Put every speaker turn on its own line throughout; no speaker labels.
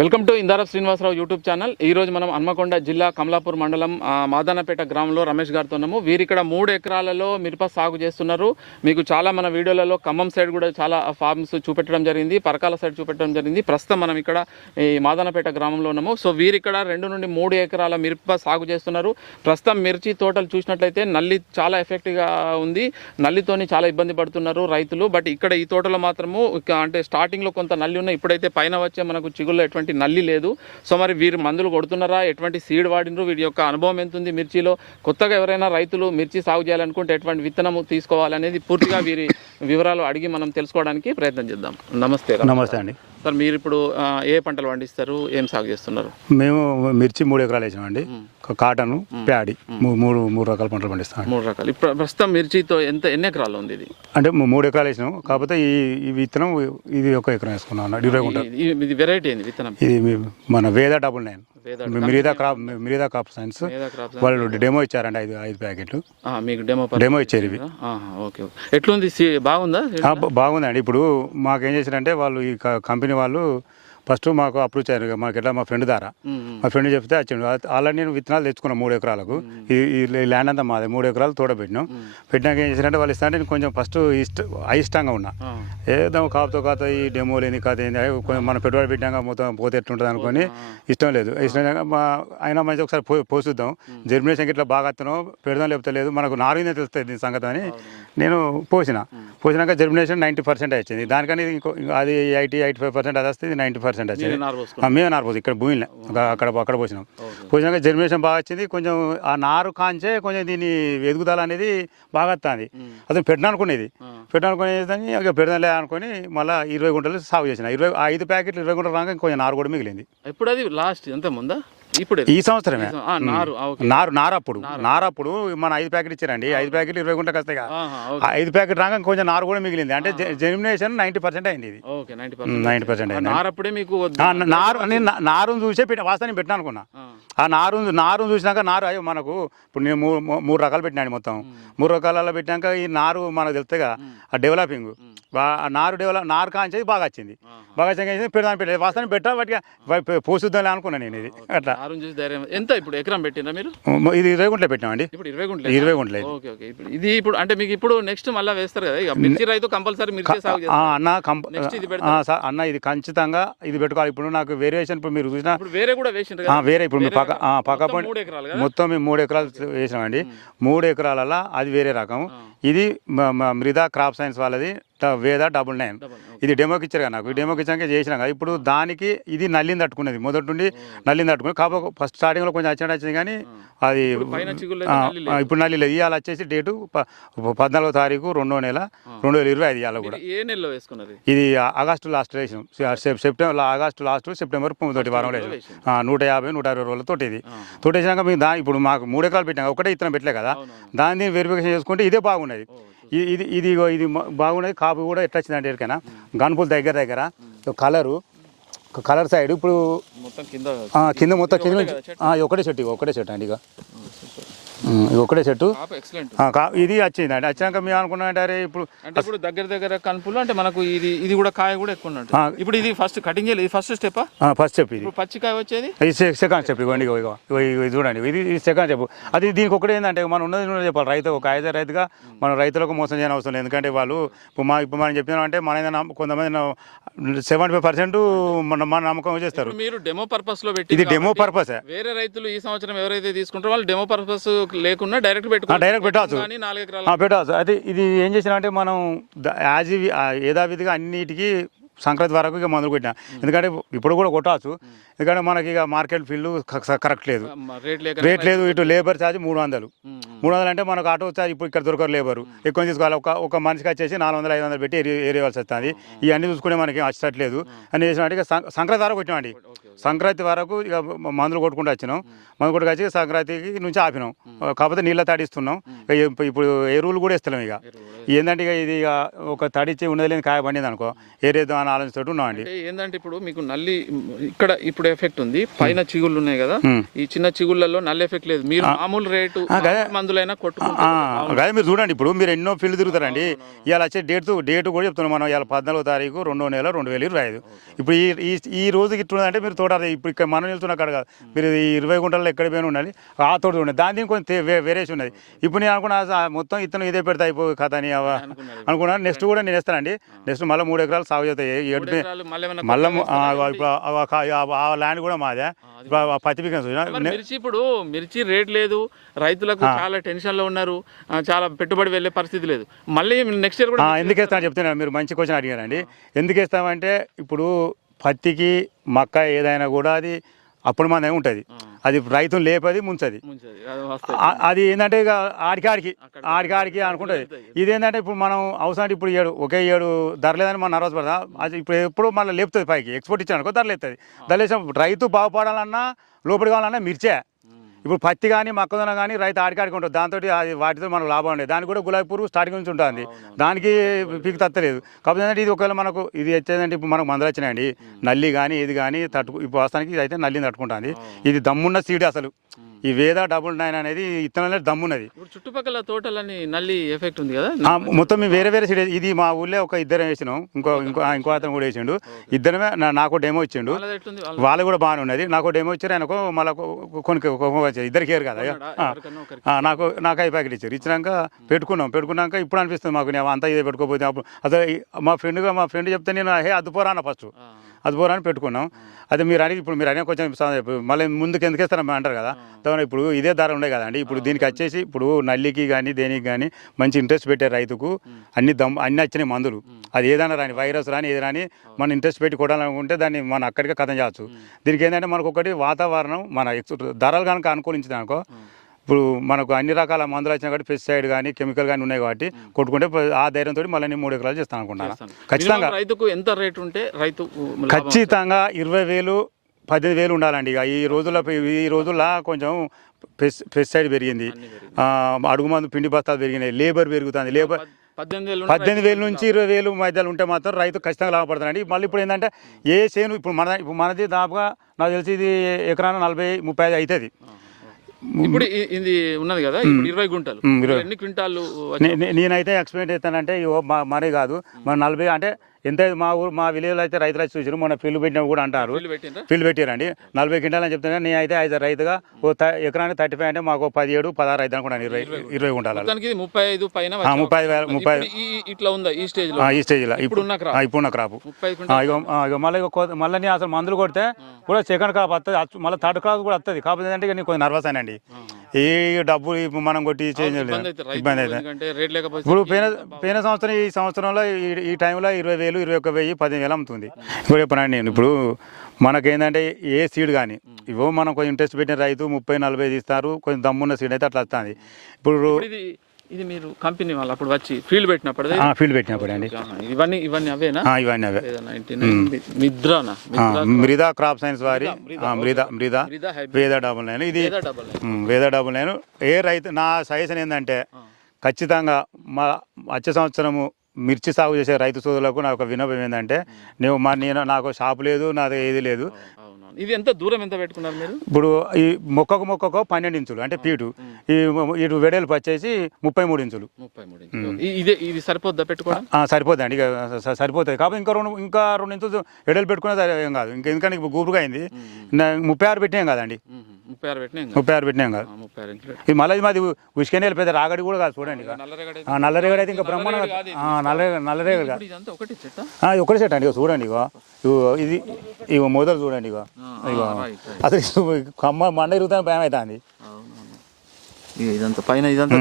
Welcome to ఇందార Srinivasarao YouTube channel. ఈ రోజు మనం హన్మకొండ జిల్లా కమలాపూర్ మండలం మాదానపేట గ్రామంలో రమేష్ గారితో ఉన్నాము. వీరు ఇక్కడ మూడు ఎకరాలలో మిరప సాగు చేస్తున్నారు. మీకు చాలా మన వీడియోలలో ఖమ్మం సైడ్ కూడా చాలా ఫార్మ్స్ చూపెట్టడం జరిగింది పరకాల సైడ్ చూపెట్టడం జరిగింది. ప్రస్తుతం మనం ఇక్కడ ఈ మాదానపేట గ్రామంలో ఉన్నాము. సో వీరు ఇక్కడ రెండు నుండి మూడు ఎకరాల మిరప సాగు చేస్తున్నారు. ప్రస్తుతం మిర్చి తోటలు చూసినట్లయితే నల్లి చాలా ఎఫెక్ట్గా ఉంది. నల్లితోని చాలా ఇబ్బంది పడుతున్నారు రైతులు. బట్ ఇక్కడ ఈ తోటలో మాత్రము అంటే స్టార్టింగ్లో కొంత నల్లి ఉన్నాయి. ఇప్పుడైతే పైన వచ్చే మనకు చిగుళ్ళు ఎటువంటి నల్లి లేదు. సో మరి వీరు మందులు కొడుతున్నారా? ఎటువంటి సీడ్ వాడినరు? వీరి యొక్క అనుభవం ఎంత ఉంది మిర్చిలో? కొత్తగా ఎవరైనా రైతులు మిర్చి సాగు చేయాలనుకుంటే ఎటువంటి విత్తనము తీసుకోవాలనేది పూర్తిగా వీరి వివరాలు అడిగి మనం తెలుసుకోవడానికి ప్రయత్నం చేద్దాం. నమస్తే.
నమస్తే అండి.
సార్ మీరు ఇప్పుడు ఏ పంటలు పండిస్తారు? ఏం సాగు చేస్తున్నారు?
మేము మిర్చి మూడు ఎకరాలు వేసినామండి ఒక కాటన్ ప్యాడీ మూడు మూడు రకాల పంటలు పండిస్తాం
మూడు రకాలు. ఇప్పుడు ప్రస్తుతం మిర్చితో ఎంత ఎన్ని ఎకరాలు ఉంది ఇది?
అంటే మూడు ఎకరాలు వేసినాం. కాకపోతే ఈ ఈ విత్తనం ఇది ఒక ఎకరం వేసుకున్నాం ఇరవై
ఇది- వెరైటీ ఏంది విత్తనం?
ఇది మన వేద డబుల్ నైన్. మిరీదా క్రాప్ మిరీదా క్రాప్ సైన్స్? వాళ్ళు డెమో ఇచ్చారండి ఐదు ఐదు ప్యాకెట్లు.
మీకు డెమో
డెమో ఇచ్చారు ఇవి.
ఓకే ఎట్లుంది బాగుందా?
బాగుందండి. ఇప్పుడు మాకు ఏం చేశారంటే వాళ్ళు ఈ కంపెనీ వాళ్ళు ఫస్ట్ మాకు అప్రూవ్ చేయారు మాకు ఎట్లా మా ఫ్రెండ్ ద్వారా. మా ఫ్రెండ్ చెప్తే వచ్చిండు ఆల్రెడీ నేను విత్తనాలు తెచ్చుకున్నాను మూడు ఎకరాలకు ఈ ల్యాండ్ అంతా మాది మూడు ఎకరాలు తోడబెట్టినాం. పెట్టినాక ఏం చేశారంటే వాళ్ళు ఇస్తారంటే నేను కొంచెం ఫస్ట్ ఇష్ట అయిష్టంగా ఉన్నా. ఏదో కాపుతో కాత ఈ డెమోలు ఏంది కాత ఏంది కొంచెం మనం పెట్టుబడి పెట్టాక మొత్తం పోతే ఎట్లుంటుంది అనుకొని ఇష్టం లేదు. ఇష్టం మా అయినా మంచి ఒకసారి పో పోసుద్దాం. జర్మినేషన్ ఇట్లా బాగా వస్తున్నాం పెడదాం లేకపోతే లేదు మనకు నాలుగు తెలుస్తుంది దీని సంగతి అని నేను పోసిన. పోసినాక జర్మినేషన్ నైంటీ పర్సెంట్ వచ్చింది దానికని ఇంకో అది ఎయిటీ ఎయిటీ ఫైవ్ పర్సెంట్ అది వస్తే నైంటీ పర్సెంట్ వచ్చింది.
నారు
నారపోదు ఇక్కడ భూమిలో. అక్కడ అక్కడ పోసినాం. పోసినాక జర్మినేషన్ బాగా వచ్చింది. కొంచెం ఆ నారు కాంచే కొంచెం దీని ఎదుగుదల అనేది బాగా వస్తుంది అసలు పెట్టిన అనుకునేది.
ఆ.
పెట్టిన అనుకునేది ఇక పెడదాంలే అనుకొని మళ్ళీ ఇరవై గుంటలు సాగు చేసిన. ఇరవై ఐదు ప్యాకెట్లు ఇరవై గుంటలు రాక కొంచెం నారు కూడా మిగిలింది.
ఎప్పుడు అది? లాస్ట్ ఎంత ముందా ఇప్పుడు.
ఈ సంవత్సరమే?
నారు
నారు నారప్పుడు. నారప్పుడు మన ఐదు ప్యాకెట్ ఇచ్చారండి. ఐదు ప్యాకెట్లు ఇరవై గుంటలకు వస్తాయి ఐదు ప్యాకెట్ రాక కొంచెం నారు కూడా మిగిలింది. అంటే జెర్మినేషన్ నైంటీ పర్సెంట్ అయింది ఇది.
ఓకే నైంటీ
నైంటీ పర్సెంట్ అయింది.
నారు అప్పుడే మీకు
నారు నేను నారుని చూసే పెట్టి వాస్తవాన్ని పెట్టినా అనుకున్నా.
ఆ,
నారు నారు చూసినాక నారు అయ్యో మనకు ఇప్పుడు నేను మూడు రకాలు పెట్టినాను మొత్తం. మూడు రకాలలో పెట్టినాక ఈ నారు మనకు తెలుస్తుంది కదా ఆ డెవలపింగ్ నారు డెవలప్ నారు కాంచేది బాగా వచ్చింది. బాగా వచ్చింది పెడదాం పెట్టలేదు. వాస్తవాన్ని పెట్టా వాటికి పోసుద్దాం అనుకున్నాను నేను ఇది. అట్లా.
నారుని చూసి ధైర్యం. ఎంత ఇప్పుడు ఎకరం పెట్టినా మీరు?
ఇది ఇరవై గుంటలే పెట్టినామండి.
ఇప్పుడు ఇరవై గుంటలు.
ఇరవై గుంటలే ఇది.
Okay okay. ఇప్పుడు ఇది ఇప్పుడు అంటే మీకు ఇప్పుడు నెక్స్ట్ మళ్ళీ వేస్తారు కదా ఇక మిర్చి రైతు కంపల్సరీ మిర్చి సాగు
ఆ,
చేస్తారు.
అన్న కంప
Next ఇది
ఆ, సార్, అన్న ఇది ఖచ్చితంగా ఇది పెట్టుకోవాలి. ఇప్పుడు నాకు వేరియేషన్ ఇప్పుడు మీరు చూసినా
ఇప్పుడు వేరే కూడా వేసిండ్రు
ఆ,
కదా
వేరే ఇప్పుడు మీ
వేరే
పక్క ఆ, పక్క
మొత్తం మూడు ఎకరాలు కదా?
మొత్తం మేము మూడు ఎకరాలు వేసినామండి. మూడు ఎకరాలలో అది వేరే రకం. ఇది మ- మ- మృదా క్రాప్ సైన్స్ వాళ్ళది. వేద డబుల్ నైన్. ఇది డెమోకి ఇచ్చారు కదా నాకు. ఈ డెమోకి ఇచ్చాక చేసినా కదా. ఇప్పుడు దానికి ఇది నల్లిని తట్టుకున్నది. మొదటి నుండి నల్లిని తట్టుకుని కాకపోతే ఫస్ట్ స్టార్టింగ్లో కొంచెం వచ్చినట్టు వచ్చింది కానీ అది
ఇప్పుడు నల్లి
లేదు. ఇవాళ వచ్చేసి డేటు పద్నాలుగో తారీఖు రెండో నెల రెండు వేల ఇరవై ఐదు ఇవాళ కూడా.
ఏ నెలలో వేసుకున్నది?
ఇది ఆగస్టు లాస్ట్ వేసినాం. సె- సెప్టెంబర్ ఆగస్టు లాస్ట్ సెప్టెంబర్ వారంలో వేసినాం.
వేసింది.
ఆ, నూట యాభై నూట అరవై రోజుల తోటి ఇది.
ఆ.
తోటి వేసినాక మేము దా ఇప్పుడు మాకు మూడు ఎకరాలు పెట్టాం ఒకటే ఇత్తనం పెట్టలే కదా. దాన్ని వెరిఫికేషన్ చేసుకుంటే ఇదే బాగున్నది. ఇది ఇది ఇది బాగున్నది కాపు కూడా ఎట్లా వచ్చిందంటే ఎరికైనా గన్పుల్ దగ్గర దగ్గర కలరు కలర్ సైడ్ ఇప్పుడు
మొత్తం కింద
కింద మొత్తం కింద
ఒకటే చెట్టు?
ఒకటే చెట్టు అండి ఇక ఇది ఒకటే చెట్టు ఇది వచ్చింది. అండి వచ్చినాక మేము అనుకున్నాం అరే ఇప్పుడు
అంటే ఇప్పుడు దగ్గర దగ్గర కనుపులు అంటే మనకు ఇది ఇది కూడా కాయ కూడా ఎక్కువ ఉన్నట్టు. ఇప్పుడు ఇది ఫస్ట్ కటింగ్ చేయాలి. ఇది ఫస్ట్ స్టెప్
ఫస్ట్ చెప్పు ఇది.
ఇప్పుడు పచ్చి కాయ వచ్చేది?
ఇది సెకండ్ స్టెప్ ఇవ్వండి ఇది చూడండి. ఇది సెకండ్ స్టెప్ అది దీనికి ఒకటి ఏంటంటే మనం ఉన్నది చెప్పాలి. రైతు ఒక ఐదో రైతుగా మనం రైతులకు మోసం చేయని అవసరం లేదు. ఎందుకంటే వాళ్ళు ఇప్పుడు మా ఇప్పుడు మనం చెప్పినాం అంటే మన ఏదైనా కొంతమంది సెవెంటీ ఫైవ్ పర్సెంట్ మన మన నమ్మకం చేస్తారు.
మీరు డెమో పర్పస్లో పెట్టి
ఇది డెమో పర్పస్
వేరే రైతులు ఈ సంవత్సరం ఎవరైతే తీసుకుంటారో వాళ్ళు డెమో పర్పస్ డైరెక్ట్ పెట్టుకో
డైరెక్ట్ పెట్టవచ్చు.
కానీ నాలుగు ఎకరాలు
పెట్టవచ్చు. అయితే ఇది ఏం చేసినా అంటే మనం యాజ్ యథావిధిగా అన్నిటికీ సంక్రాంతి వరకు ఇక మందులు కొట్టినా. ఎందుకంటే ఇప్పుడు కూడా కొట్టవచ్చు. ఎందుకంటే మనకి ఇక మార్కెట్ ఫీల్డ్ కరెక్ట్ లేదు.
రేట్
లేదు. ఇటు లేబర్ ఛార్జ్ మూడు వందలు. మూడు వందలు అంటే మనకు ఆటో ఛార్జ్ ఇప్పుడు ఇక్కడ దొరకరు లేబరు. ఎక్కువ తీసుకోవాలి. ఒక ఒక మనిషికి వచ్చేసి నాలుగు వందలు ఐదు వందలు పెట్టి ఏరి ఏరియవలసి వస్తుంది. ఇవన్నీ చూసుకునే మనకి వచ్చట్లేదు అని చేసినట్టు సంక్రాంతి వరకు
ఓకే.
సంక్రాంతి వరకు ఇక మందులు కొట్టుకుంటూ వచ్చినాం. మందులు కొట్టుకు వచ్చి సంక్రాంతికి నుంచి ఆపినాం. కాకపోతే నీళ్ళ తడిస్తున్నాం. ఇప్పుడు ఎరువులు కూడా ఇస్తున్నాం ఇక. ఏంటంటే ఇక ఇది ఇక ఒక తడిచ్చి ఉన్నది లేని కాయ పండింది అనుకో ఏరేద్దాం అని ఆలోచనతో ఉన్నామండి
అంటే ఏంటంటే ఇప్పుడు మీకు నల్లి ఇక్కడ ఇప్పుడు ఎఫెక్ట్ ఉంది. పైన చిగుళ్ళు ఉన్నాయి కదా. ఈ చిన్న చిగుళ్ళల్లో నల్లి ఎఫెక్ట్ లేదు. మీరు మామూలు రేటు మందులైనా కొట్టుకుంటారు
అదే మీరు చూడండి ఇప్పుడు మీరు ఎన్నో ఫీల్డ్ తిరుగుతారండి. ఇవాళ వచ్చే డేట్ డేట్ కూడా చెప్తున్నాం మనం. ఇవాళ పద్నాలుగో తారీఖు రెండో నెల రెండు వేల ఇరవై ఐదు. ఇప్పుడు ఈ ఈ ఈ రోజుకి ఇట్లుందంటే మీరు తోట అది ఇప్పుడు ఇక్కడ మనం నిల్చున్న కాడ కాదు. మీరు ఈ ఇరవై గుంటల్లో ఎక్కడ పోయినా ఉండాలి ఆ తోట ఉండాలి దాని దీనికి కొంచెం వేరేసి ఉన్నది. ఇప్పుడు నేను అనుకున్నా మొత్తం ఇతను ఇదే పెడతా అయిపోయి కథ అని. అనుకున్నాను నెక్స్ట్ కూడా నేను వేస్తానండి. నెక్స్ట్ మళ్ళీ మూడు ఎకరాలు సాగు చేస్తాయి
మళ్ళీ?
ఇప్పుడు ఆ- ల్యాండ్ కూడా మాదే. పత్తి
మిర్చి ఇప్పుడు మిర్చి రేట్ లేదు. రైతులకు చాలా టెన్షన్లో ఉన్నారు చాలా పెట్టుబడి వెళ్ళే పరిస్థితి లేదు. మళ్ళీ నెక్స్ట్ ఇయర్ కూడా
ఎందుకు వేస్తాను చెప్తున్నాను మీరు మంచి క్వశ్చన్ అడిగారండి. ఎందుకు వేస్తామంటే ఇప్పుడు పత్తికి మక్క ఏదైనా కూడా అది అప్పుడు మన ఉంటుంది. అది రైతులు లేపది ముంచది.
అది
ఏంటంటే ఇక ఆడికి ఆడికి. ఆడికి ఆడికి అనుకుంటుంది. ఇది ఏంటంటే ఇప్పుడు మనం అవసరం ఇప్పుడు ఏడు ఒకే ఏడు ధర లేదని మనం నర్వస్ పడదా? అది ఇప్పుడు ఎప్పుడు మళ్ళీ లేపుతుంది పైకి. ఎక్స్పోర్ట్ ఇచ్చాను అనుకో ధర లేస్తుంది ధర లేచినప్పుడు రైతు బాగుపడాలన్నా లోపలి కావాలన్నా మిర్చే. ఇప్పుడు పత్తి కానీ మొక్కజొన్న కానీ రైతు ఆడికాడికి ఉంటుంది దాంతో అది వాటితో మనకు లాభం ఉండేది దానికి కూడా గులాబీ పురుగు స్టార్టింగ్ నుంచి ఉంటుంది. దానికి పీక్ తత్తలేదు. కాకపోతే ఏంటంటే ఇది ఒకవేళ మనకు ఇది వచ్చేదంటే ఇప్పుడు మనకు మందులు వచ్చినాయండి. నల్లి కానీ ఇది కానీ తట్టుకు ఇప్పుడు ఇది అయితే నల్లిని తట్టుకుంటుంది. ఇది దమ్మున్న సీడ్ అసలు. ఈ వేద డబుల్ నైన్ అనేది ఇత్తనంలో దమ్మున్నది.
ఇప్పుడు చుట్టుపక్కల తోటలని నల్లి ఎఫెక్ట్ ఉంది కదా?
ఆ, మొత్తం మేము వేరే వేరే సీడ్ ఇది మా ఊళ్ళో ఒక ఇద్దరం వేసినాం. ఇంకో ఇంకో ఆ, ఇంకో అతను కూడా వేసిండు. ఇద్దరమే నా- నాకు డెమో ఇచ్చిండు.
వాళ్ళది ఎట్లుంది? వాళ్ళ
వాళ్ళు కూడా బాగానే ఉన్నది. నాకు డెమో ఇచ్చారు ఆయనకు మళ్ళీ కొన్ని వచ్చాయి ఇద్దరికి ఏరు కదా ఆ.
ఎవరికన్నా ఒకరికి.
ఆ, నాకు నాకు ఐదు ప్యాకెట్ ఇచ్చారు. ఇచ్చినాక పెట్టుకున్నాం. పెట్టుకున్నాక ఇప్పుడు అనిపిస్తుంది మాకు నేను అంతా ఇదే పెట్టుకోపోతే అప్పుడు. అసలు ఈ- మా ఫ్రెండ్గా మా ఫ్రెండ్ చెప్తే నేను హే అద్దుపోరా అన్న ఫస్ట్
ఆ,
అని పెట్టుకున్నాం. అదే మీరు అడిగి ఇప్పుడు మీరు అడిగిన కొంచెం మళ్ళీ ముందుకు ఎందుకు ఇస్తారని అంటారు కదా. దాని ఇప్పుడు ఇదే ధర ఉండే కదండి. ఇప్పుడు దీనికి వచ్చేసి ఇప్పుడు నల్లికి కానీ దేనికి కానీ మంచి ఇంట్రెస్ట్ పెట్టే రైతుకు అన్ని దమ్ అన్ని వచ్చినాయి మందులు. అది ఏదైనా రాని వైరస్ రాని ఏది రాని మనం ఇంట్రెస్ట్ పెట్టి కొట్టాలనుకుంటే దాన్ని మనం అక్కడికే కథం చేయవచ్చు దీనికి ఏంటంటే మనకు ఒకటి వాతావరణం మన ధరలు కనుక అనుకూలించింది అనుకో ఇప్పుడు మనకు అన్ని రకాల మందులు వచ్చినా కాబట్టి పెస్టిసైడ్ కానీ కెమికల్ కానీ ఉన్నాయి కాబట్టి కొట్టుకుంటే ఆ ధైర్యంతో మళ్ళీ నేను మూడు ఎకరాలు చేస్తాను అనుకుంటాను. ఖచ్చితంగా
రైతుకు ఎంత రేట్ ఉంటే రైతు
ఖచ్చితంగా ఇరవై వేలు పద్దెనిమిది వేలు ఉండాలండి. ఇక ఈ రోజుల్లో ఈ రోజుల్లో కొంచెం పెస్ పెస్టిసైడ్ పెరిగింది. అడుగు మందు పిండి బస్తాలు పెరిగినాయి. లేబర్ పెరుగుతుంది. లేబర్
పద్- పద్దెనిమిది వేలు
నుంచి ఇరవై వేలు మధ్యలో ఉంటే మాత్రం రైతు ఖచ్చితంగా లాభపడతాడండి మళ్ళీ ఇప్పుడు ఏంటంటే ఏ చేను ఇప్పుడు మన ఇప్పుడు మనది దాదాపుగా నాకు తెలిసి ఇది ఎకరాన నలభై ముప్పై ఐదు అవుతుంది.
ఇప్పుడు ఇది ఉన్నది కదా? ఇప్పుడు ఇరవై గుంటలు. ఎన్ని క్వింటాలు
నేనైతే ఇగో మా మరీ కాదు. మన నలభై అంటే ఎంత మా ఊరు మా విలేజ్లో అయితే రైతులు వచ్చి చూసారు మన ఫీల్డ్ పెట్టినప్పుడు కూడా అంటారు. ఫీల్డ్ పెట్టారండి. నలభై క్వింటాలు అని చెప్తున్నా నేను అయితే ఐదు రైతుగా ఓ ఎకరానికి థర్టీ ఫైవ్ అంటే మాకు పదిహేడు పదహారు అయితే అనుకున్నాను ఇరవై ఇరవై.
ఇది ముప్పై ఐదు పైన
ముప్పై ముప్పై
ఇట్లా ఉందా ఈ స్టేజ్
ఈ స్టేజ్లో.
ఇప్పుడు
క్రాప్ మళ్ళీ మళ్ళీ అసలు మందులు కొడితే కూడా సెకండ్ క్రాప్ వస్తుంది మళ్ళీ థర్డ్ క్రాప్ కూడా వస్తుంది కాకపోతే ఇక నేను కొంచెం నర్వస్ అయినండి ఈ డబ్బు మనం కొట్టి చేంజ్
ఇబ్బంది అయితే
ఇప్పుడు పోయిన పోయిన సంవత్సరం ఈ సంవత్సరంలో ఈ- ఈ టైంలో ఇరవై వేలు ఇరవై ఒక్క వెయ్యి పదిహేను వేలు అమ్ముతుంది. ఇప్పుడు చెప్పనండి నేను ఇప్పుడు మనకేంటంటే ఏ సీడ్ కానీ ఇవో మనం కొంచెం ఇంట్రెస్ట్ పెట్టిన రైతు ముప్పై నలభై ఇస్తారు కొంచెం దమ్మున్న సీడ్ అయితే అట్లా వస్తుంది. ఇప్పుడు
ఇది మీరు కంపెనీ వాళ్ళు అప్పుడు వచ్చి ఫీల్డ్ పెట్టినప్పుడు
ఫీల్డ్ పెట్టినప్పుడు అండి.
ఇవన్నీ ఇవన్నీ అవేనా?
ఇవన్నీ అవే.
లేదా 99 మిద్రానా?
మృదా క్రాప్ సైన్స్ వారి. మృదా మృదా. వేద డబుల్ నైన్. ఇది వేద డబుల్ నైన్. ఏ రైతు నా సజెషన్ ఏంటంటే ఖచ్చితంగా మా వచ్చే సంవత్సరము మిర్చి సాగు చేసే రైతు సోదరులకు నాకు ఒక వినోపం ఏంటంటే నువ్వు మా నేను నాకు షాపు లేదు నాది ఏది లేదు.
ఇది ఎంత దూరం ఎంత పెట్టుకున్నారు మీరు?
ఇప్పుడు ఈ మొక్కకు మొక్కకు పన్నెండు ఇంచులు అంటే పీటు ఈ ఇటు వెడల్పు వచ్చేసి ముప్పై మూడు ఇంచులు.
ముప్పై మూడు ఇదే ఇది సరిపోద్దా పెట్టుకోవడం?
ఆ, సరిపోతుందండి ఇక స- సరిపోతుంది కాబట్టి ఇంకా రెండు ఇంకా రెండు ఇంచులు వెడల్పు పెట్టుకునే సరే ఏం కాదు. ఇంకా ఎందుకంటే ఇప్పుడు గూపుగా అయింది. ముప్పై ఆరు పెట్టినాం కదండి.
ముప్పై ఆరు పెట్టినా
ముప్పై ఆరు పెట్టినాం కాదు.
ముప్పై ఆరు ఇంచులు
ఇది మళ్ళీ మాది ఉసుకనే పెద్ద రాగడి కూడా కాదు చూడండి
నల్లరేగడి
అయితే ఇంకా బ్రహ్మాండంగా నల్లరేగడి కాదు.
ఒకటి చెట్ట?
అండి చూడండి ఇగో. ఇది ఇగో మొదలు చూడండి ఇగో. అసలు కమ్మ మండ ఇరుగుతాను భయం అవుతుంది
ఇదంతా పైన ఇదంతా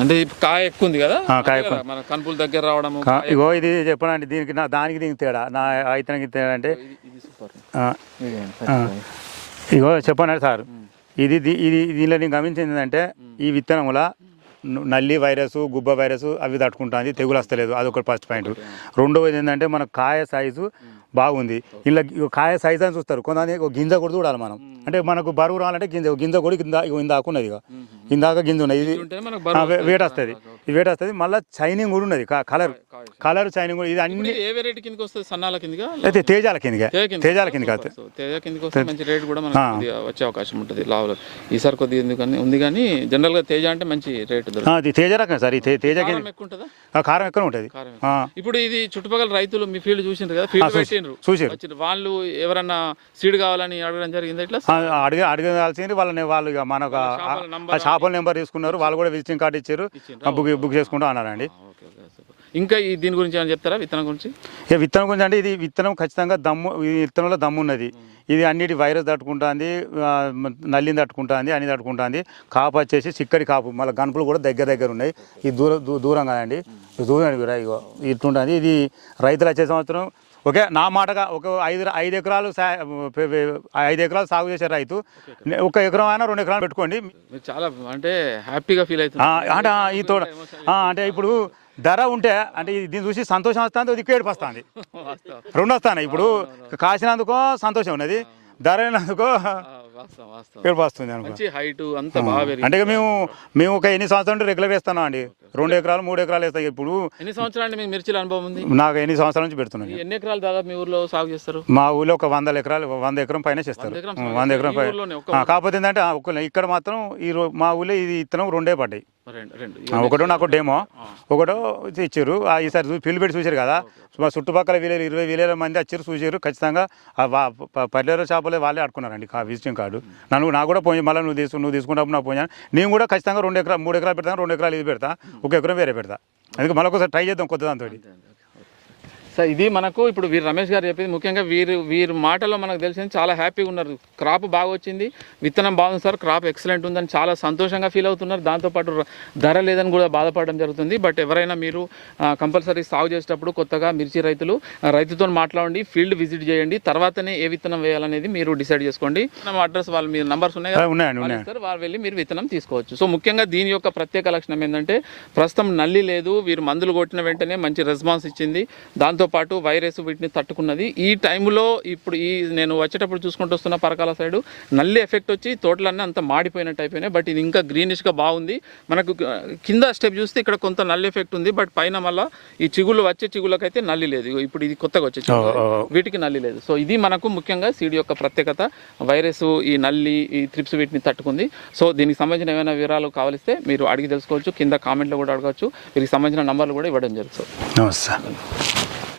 అంటే కాయ ఎక్కువ ఉంది కదా?
ఆ, కాయ
మన కనుపుల దగ్గర రావడము
కా- ఇగో ఇది చెప్పనండి దీనికి నా దానికి దీనికి తేడా. నా అయితనికి తేడా అంటే. ఇగో చెప్పనండి సార్. ఇది ఇది దీనిలో నేను గమనించింది ఏంటంటే ఈ విత్తనముల నల్లి వైరస్ గుబ్బ వైరస్ అవి తట్టుకుంటుంది తెగులు వస్తలేదు. అదొకటి ఫస్ట్ పాయింట్. రెండవది ఏంటంటే మన కాయ సైజు బాగుంది. ఇలా కాయ సైజ్ అని చూస్తారు. కొంతమంది గింజ కూడా చూడాలి మనం. అంటే మనకు బరువు రావాలంటే గింజ గింజ కూడా కింద ఇందాక ఉన్నది ఇక ఇందాక గింజ ఉన్నది. ఇది. వేట్ వస్తుంది. వేట వస్తుంది. మళ్ళీ షైనింగ్ కూడా ఉన్నది. కలర్. కలర్ షైనింగ్ కూడా. ఇది అన్ని
ఏ వెరైటీ కిందకి వస్తుంది? సన్నాల కిందగా
అయితే తేజాల కిందకి. తేజాల? కిందకి
తేజ కిందకి వస్తే మంచి రేట్ కూడా మనకు వచ్చే అవకాశం ఉంటుంది. లావులో. ఈసారి కొద్దిగా ఎందుకని ఉంది కానీ జనరల్గా తేజ అంటే మంచి రేట్
ఇది తేజ రకం సార్. ఈ తేజ కింద
కారం ఎక్కువ. ఉంటుందా ఇప్పుడు ఇది చుట్టుపక్కల రైతులు మీ ఫీల్డ్ చూసిండ్రు కదా? ఫీల్డ్ పెట్టిండ్రు.
చూసారు
వచ్చిండ్రు. వాళ్ళు ఎవరన్నా సీడ్ కావాలని అడగడం జరిగింది ఇట్లా?
అడిగ అడగాల్సింది వాళ్ళని వాళ్ళు ఆ-
షాపుల నంబర్
తీసుకున్నారు. వాళ్ళు కూడా విజిటింగ్ కార్డు ఇచ్చారు. బుక్ బుక్ చేసుకుంటూ అన్నారండి.
ఇంకా ఈ దీని గురించి ఏమైనా చెప్తారా? విత్తనం గురించి?
ఇక విత్తనం గురించి అంటే ఇది విత్తనం ఖచ్చితంగా దమ్ము ఈ విత్తనంలో దమ్ము ఉన్నది. ఇది అన్నిటి వైరస్ తట్టుకుంటుంది నల్లిని తట్టుకుంటుంది అన్ని తట్టుకుంటుంది. కాపు వచ్చేసి చిక్కడి కాపు మళ్ళీ గనుపులు కూడా దగ్గర దగ్గర ఉన్నాయి. ఇది దూరం దూరం కదండి దూరం ఇట్లుంటుంది. ఇది రైతులు వచ్చే సంవత్సరం ఓకే నా మాటగా ఒక ఐదు ఐదు ఎకరాలు ఐదు ఎకరాలు సాగు చేసే రైతు. ఒక ఎకరం అయినా రెండు ఎకరాలు పెట్టుకోండి.
చాలా అంటే హ్యాపీగా ఫీల్ అవుతుంది
అంటే ఈ తోట అంటే ఇప్పుడు ధర ఉంటే అంటే ఇది- దీన్ని చూసి సంతోషం వస్తుంది అది ఏడుపు వస్తుంది. రెండు వస్తాయి ఇప్పుడు. కాసినందుకో సంతోషం ఉన్నది ధర అయినందుకో వస్తుంది అనుకో అంటే మేము మేము ఒక ఎన్ని సంవత్సరాలు రెగ్యులర్ వేస్తున్నాం అండి. రెండు ఎకరాలు మూడు ఎకరాలు వేస్తాయి ఇప్పుడు
ఎన్ని సంవత్సరాలు మీకు మిర్చిల అనుభవం ఉంది?
నాకు ఎన్ని సంవత్సరాల నుంచి పెడుతున్నాను
ఎన్ని ఎకరాలు దాదాపు మీ ఊర్లో సాగు చేస్తారు?
మా ఊళ్ళో ఒక వంద ఎకరాలు వంద ఎకరం పైన చేస్తారు.
వంద ఎకరం
పైన కాకపోతే ఏంటంటే ఇక్కడ మాత్రం ఈ మా ఊళ్ళో ఇది ఇత్తనం రెండే పడ్డాయి. ఒకటో నాకు డేమో ఒకటో ఇచ్చారు. ఆ ఈసారి పిల్లు పెట్టి చూశారు కదా? మా చుట్టుపక్కల వీలేరు ఇరవై వేల మంది వచ్చారు చూసారు ఖచ్చితంగా ఆ పల్లెల షాపులే వాళ్ళే ఆడుకున్నారండి కా విజిటింగ్ కార్డు నన్ను నాకు కూడా పోయి మళ్ళీ నువ్వు తీసుకు నువ్వు తీసుకున్నప్పుడు నాకు పోయాను నేను కూడా ఖచ్చితంగా రెండు ఎకరాలు మూడు ఎకరాలు పెడతాను రెండు ఎకరాలు ఇది పెడతా ఒక ఎకరం వేరే పెడతా. అందుకే మళ్ళీ ఒకసారి ట్రై చేద్దాం కొత్త దాంతో
సో ఇది మనకు ఇప్పుడు వీరు రమేష్ గారు చెప్పింది ముఖ్యంగా వీరు వీరి మాటలో మనకు తెలిసింది చాలా హ్యాపీగా ఉన్నారు. క్రాప్ బాగా వచ్చింది. విత్తనం బాగుంది సార్. క్రాప్ ఎక్సలెంట్ ఉందని చాలా సంతోషంగా ఫీల్ అవుతున్నారు. దాంతోపాటు ధర లేదని కూడా బాధపడడం జరుగుతుంది. బట్ ఎవరైనా మీరు కంపల్సరీ సాగు చేసేటప్పుడు కొత్తగా మిర్చి రైతులు రైతుతో మాట్లాడండి ఫీల్డ్ విజిట్ చేయండి. తర్వాతనే ఏ విత్తనం వేయాలనేది మీరు డిసైడ్ చేసుకోండి. మన అడ్రస్ వాళ్ళు మీ నంబర్స్ ఉన్నాయి ఇస్తారు, వారు వెళ్ళి మీరు విత్తనం తీసుకోవచ్చు. సో ముఖ్యంగా దీని యొక్క ప్రత్యేక లక్షణం ఏంటంటే ప్రస్తుతం నల్లి లేదు. వీరు మందులు కొట్టిన వెంటనే మంచి రెస్పాన్స్ ఇచ్చింది. దాంతోపాటు వైరస్ వీటిని తట్టుకున్నది. ఈ టైంలో ఇప్పుడు ఈ నేను వచ్చేటప్పుడు చూసుకుంటూ వస్తున్న పరకాల సైడు నల్లి ఎఫెక్ట్ వచ్చి తోటలన్నీ అంత మాడిపోయినట్టు అయిపోయినాయి. బట్ ఇది ఇంకా గ్రీనిష్గా బాగుంది. మనకు కింద స్టెప్ చూస్తే ఇక్కడ కొంత నల్లి ఎఫెక్ట్ ఉంది. బట్ పైన మళ్ళీ ఈ చిగుళ్ళు వచ్చే చిగుళ్ళకైతే నల్లి లేదు. ఇప్పుడు ఇది కొత్తగా వచ్చే. వీటికి నల్లి లేదు. సో ఇది మనకు ముఖ్యంగా సీడ్ యొక్క ప్రత్యేకత. వైరస్ ఈ నల్లి ఈ త్రిప్స్ వీటిని తట్టుకుంది. సో దీనికి సంబంధించిన ఏమైనా వివరాలు కావలిస్తే మీరు అడిగి తెలుసుకోవచ్చు. కింద కామెంట్లో కూడా అడగవచ్చు. వీరికి సంబంధించిన నంబర్లు కూడా ఇవ్వడం జరుగుతుంది.
నమస్తే.